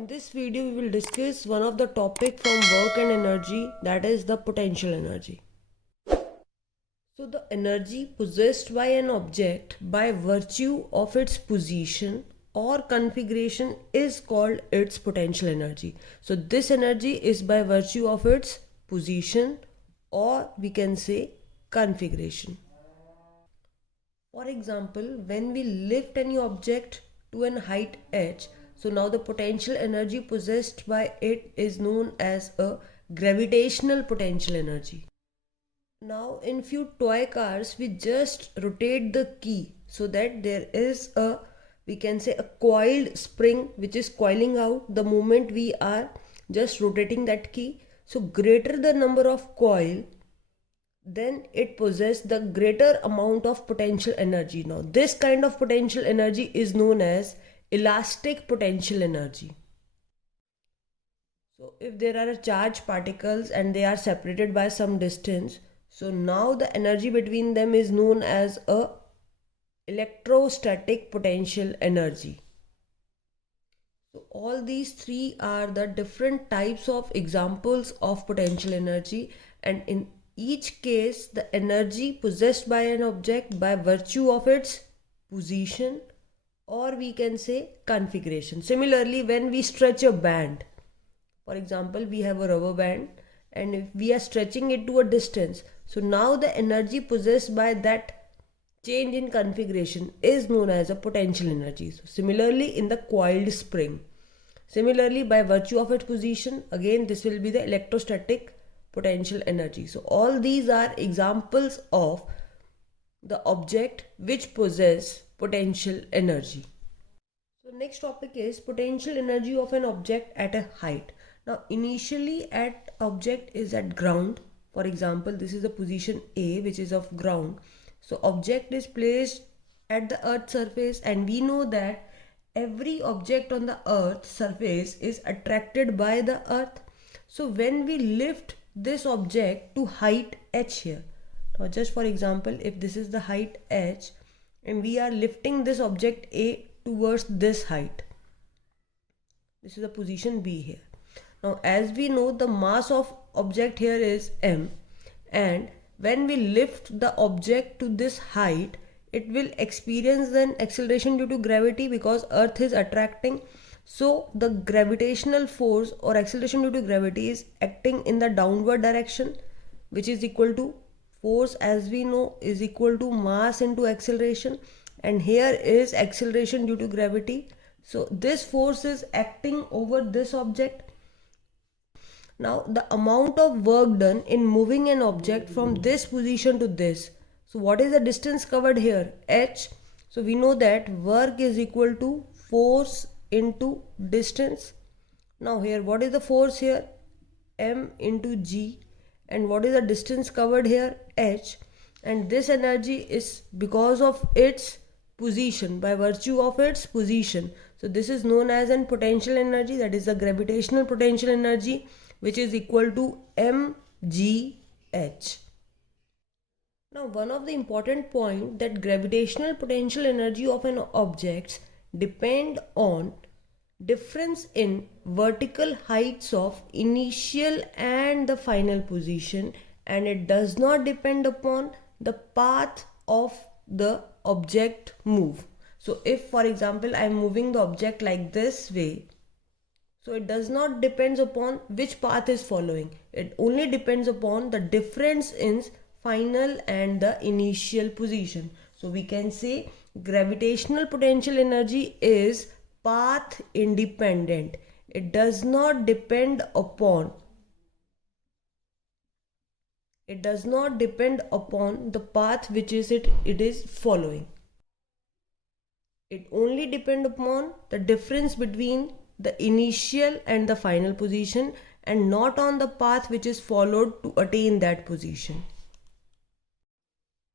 In this video, we will discuss one of the topic from work and energy, that is the potential energy. So the energy possessed by an object by virtue of its position or configuration is called its potential energy. So this energy is by virtue of its position, or we can say configuration. For example, when we lift any object to an height h, so now the potential energy possessed by it is known as a gravitational potential energy. Now in few toy cars, we just rotate the key so that there is a, we can say, a coiled spring which is coiling out the moment we are just rotating that key. So greater the number of coil, then it possesses the greater amount of potential energy. Now this kind of potential energy is known as elastic potential energy. So if there are charged particles and they are separated by some distance, so now the energy between them is known as a electrostatic potential energy. So all these three are the different types of examples of potential energy, and in each case the energy possessed by an object by virtue of its position, or we can say configuration. Similarly, when we stretch a band, for example, we have a rubber band and if we are stretching it to a distance, so now the energy possessed by that change in configuration is known as a potential energy. So similarly, in the coiled spring, similarly by virtue of its position, again this will be the electrostatic potential energy. So all these are examples of the object which possess potential energy. So next topic is potential energy of an object at a height. Now initially at object is at ground. For example, this is the position A which is of ground. So object is placed at the earth surface, and we know that every object on the earth surface is attracted by the earth. So when we lift this object to height h here, now just for example, if this is the height h and we are lifting this object A towards this height, this is the position B here. Now as we know, the mass of object here is m, and when we lift the object to this height, it will experience an acceleration due to gravity because earth is attracting. So the gravitational force or acceleration due to gravity is acting in the downward direction, which is equal to force, as we know, is equal to mass into acceleration, and here is acceleration due to gravity. So this force is acting over this object. Now the amount of work done in moving an object from this position to this, so what is the distance covered here? H. So we know that work is equal to force into distance. Now here, what is the force here? M into G. And what is the distance covered here? H. And this energy is because of its position, by virtue of its position. So this is known as an potential energy, that is the gravitational potential energy, which is equal to mgh. Now one of the important point that gravitational potential energy of an object depend on difference in vertical heights of initial and the final position, and it does not depend upon the path of the object move. So if for example I am moving the object like this way, so it does not depends upon which path is following. It only depends upon the difference in final and the initial position. So we can say gravitational potential energy is path independent. It does not depend upon the path which is it is following. It only depends upon the difference between the initial and the final position, and not on the path which is followed to attain that position.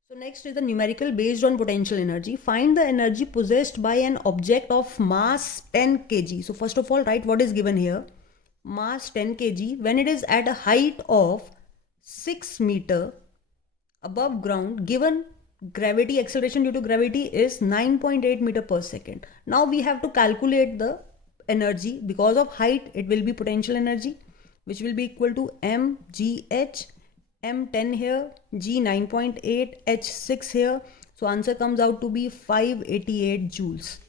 So next is the numerical based on potential energy. Find the energy possessed by an object of mass 10 kg. So first of all, write what is given here. Mass 10 kg when it is at a height of 6 meter above ground, given gravity, acceleration due to gravity is 9.8 meter per second. Now we have to calculate the energy. Because of height, it will be potential energy, which will be equal to mgh, m10 here, g 9.8, h 6 here. So answer comes out to be 588 joules.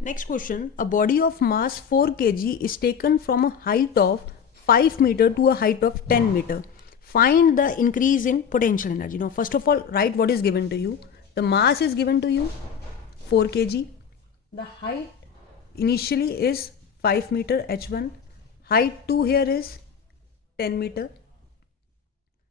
Next question, a body of mass 4 kg is taken from a height of 5 meter to a height of 10 meter. Find the increase in potential energy. Now, first of all, write what is given to you. The mass is given to you 4 kg. The height initially is 5 meter h1. Height 2 here is 10 meter.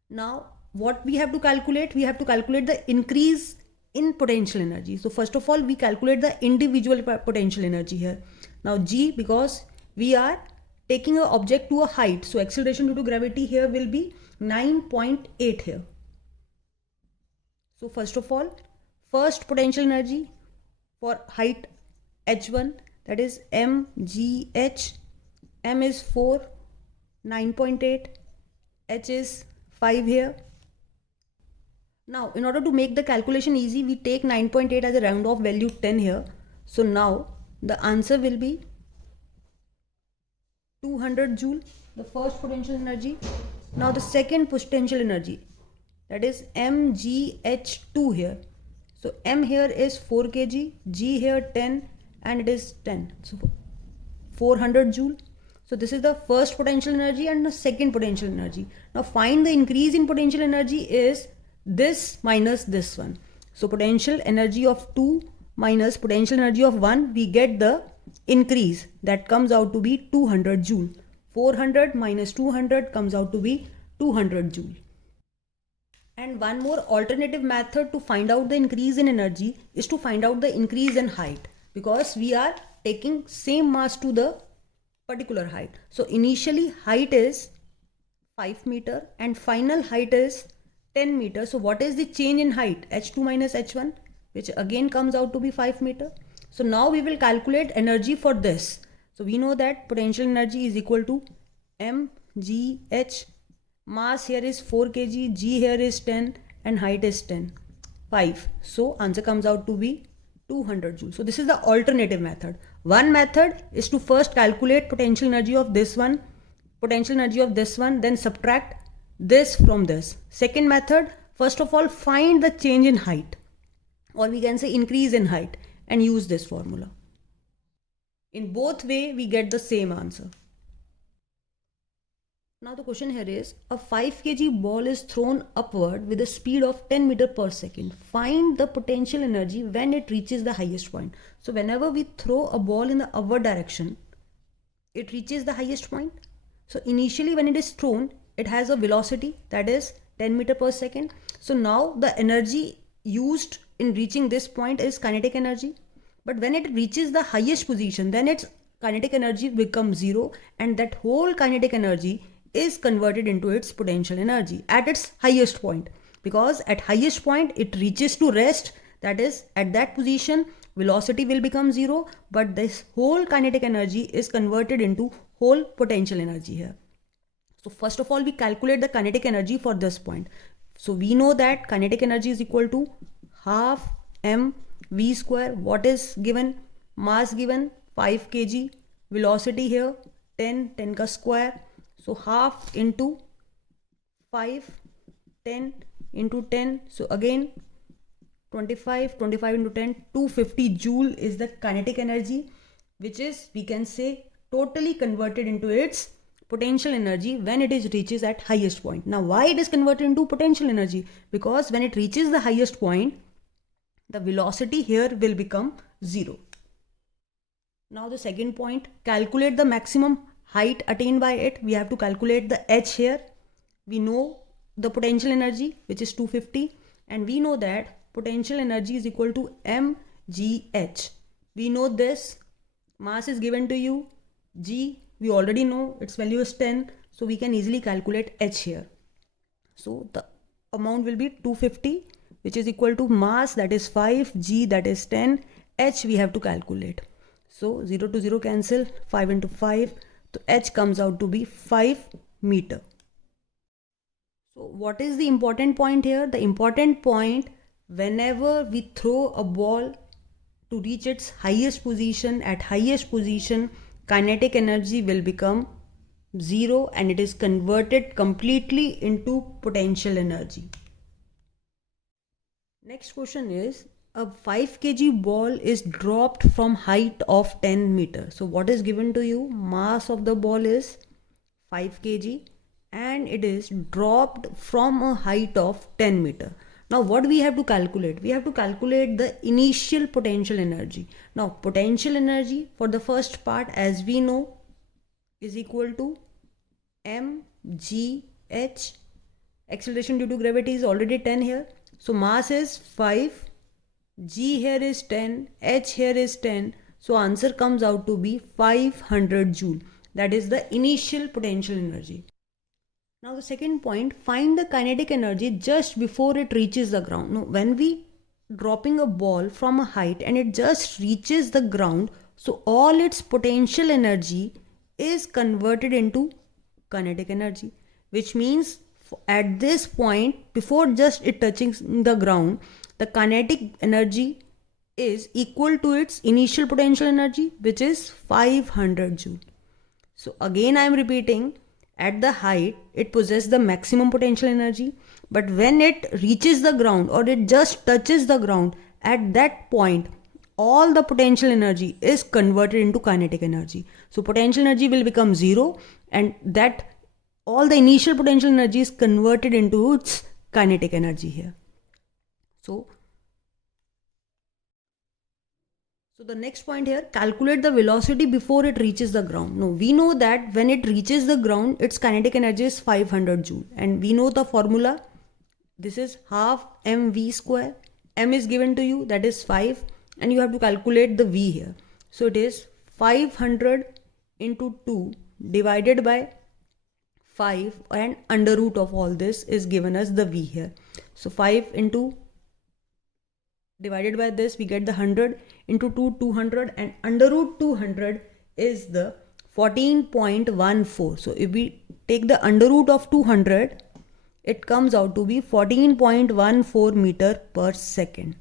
Now, what we have to calculate? We have to calculate the increase in potential energy. So first of all, we calculate the individual potential energy here. Now G, because we are taking an object to a height, so acceleration due to gravity here will be 9.8 here. So first of all, first potential energy for height h1, that is mgh. M is 4, 9.8, h is 5 here. Now, in order to make the calculation easy, we take 9.8 as a round off value 10 here. So now the answer will be 200 joule, the first potential energy. Now the second potential energy, that is mgh2 here. So m here is 4 kg, g here 10, and it is 10. So 400 joule. So this is the first potential energy and the second potential energy. Now find the increase in potential energy is this minus this one. So potential energy of 2 minus potential energy of 1, we get the increase, that comes out to be 200 joule. 400 minus 200 comes out to be 200 joule. And one more alternative method to find out the increase in energy is to find out the increase in height, because we are taking same mass to the particular height. So initially height is 5 meter and final height is 10 meter. So what is the change in height? h2 minus h1, which again comes out to be 5 meter. So now we will calculate energy for this. So we know that potential energy is equal to mgh. Mass here is 4 kg, g here is 10, and height is 10, 5. So answer comes out to be 200 joules. So this is the alternative method. One method is to first calculate potential energy of this one, potential energy of this one, then subtract this from this. Second method, first of all find the change in height, or we can say increase in height, and use this formula. In both way we get the same answer. Now the question here is, a 5 kg ball is thrown upward with a speed of 10 meter per second. Find the potential energy when it reaches the highest point. So whenever we throw a ball in the upward direction, it reaches the highest point. So initially when it is thrown, it has a velocity that is 10 meter per second. So now the energy used in reaching this point is kinetic energy. But when it reaches the highest position, then its kinetic energy becomes zero, and that whole kinetic energy is converted into its potential energy at its highest point, because at highest point it reaches to rest, that is at that position velocity will become zero, but this whole kinetic energy is converted into whole potential energy here. So first of all we calculate the kinetic energy for this point. So we know that kinetic energy is equal to half mv square. What is given? Mass given 5 kg, velocity here 10 ka square. So half into 5, 10 into 10. So again 25 into 10, 250 joule is the kinetic energy, which is, we can say, totally converted into its potential energy when it is reaches at highest point. Now why it is converted into potential energy? Because when it reaches the highest point, the velocity here will become zero. Now the second point, calculate the maximum height attained by it. We have to calculate the h here. We know the potential energy, which is 250, and we know that potential energy is equal to mgh. We know this. Mass is given to you. G, we already know its value is 10, so we can easily calculate h here. So the amount will be 250, which is equal to mass, that is 5, g, that is 10, h we have to calculate. So 0 to 0 cancel, 5 into 5, so h comes out to be 5 meter. So what is the important point here? The important point, whenever we throw a ball to reach its highest position. At highest position, kinetic energy will become 0 and it is converted completely into potential energy. Next question is, a 5 kg ball is dropped from height of 10 meter. So what is given to you? Mass of the ball is 5 kg and it is dropped from a height of 10 meter. Now what we have to calculate? We have to calculate the initial potential energy. Now potential energy for the first part, as we know, is equal to mgh. Acceleration due to gravity is already 10 here. So mass is 5, g here is 10, h here is 10. So answer comes out to be 500 joule. That is the initial potential energy. Now the second point, find the kinetic energy just before it reaches the ground. Now when we dropping a ball from a height and it just reaches the ground, so all its potential energy is converted into kinetic energy, which means at this point, before just it touching the ground, the kinetic energy is equal to its initial potential energy, which is 500 joule. So again I am repeating, at the height it possesses the maximum potential energy, but when it reaches the ground or it just touches the ground, at that point all the potential energy is converted into kinetic energy. So potential energy will become 0 and that all the initial potential energy is converted into its kinetic energy here. So the next point here, calculate the velocity before it reaches the ground. Now we know that when it reaches the ground, its kinetic energy is 500 joule, and we know the formula. This is half mv square. M is given to you, that is 5, and you have to calculate the v here. So it is 500 into 2 divided by 5, and under root of all this is given as the v here. So 5 into divided by this, we get the 100 into 2, 200, and under root 200 is the 14.14. So if we take the under root of 200, it comes out to be 14.14 meter per second.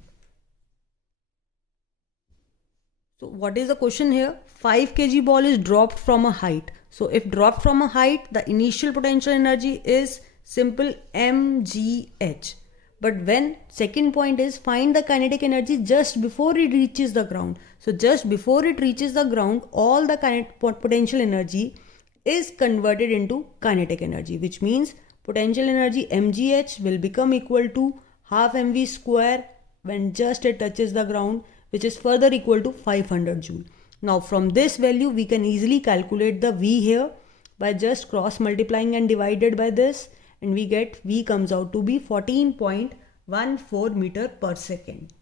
So what is the question here? 5 kg ball is dropped from a height. So if dropped from a height, the initial potential energy is simple mgh. But when second point is find the kinetic energy just before it reaches the ground. So just before it reaches the ground, all the potential energy is converted into kinetic energy, which means potential energy mgh will become equal to half mv square when just it touches the ground, which is further equal to 500 joule. Now from this value we can easily calculate the v here by just cross multiplying and divided by this, and we get v comes out to be 14.14 meter per second.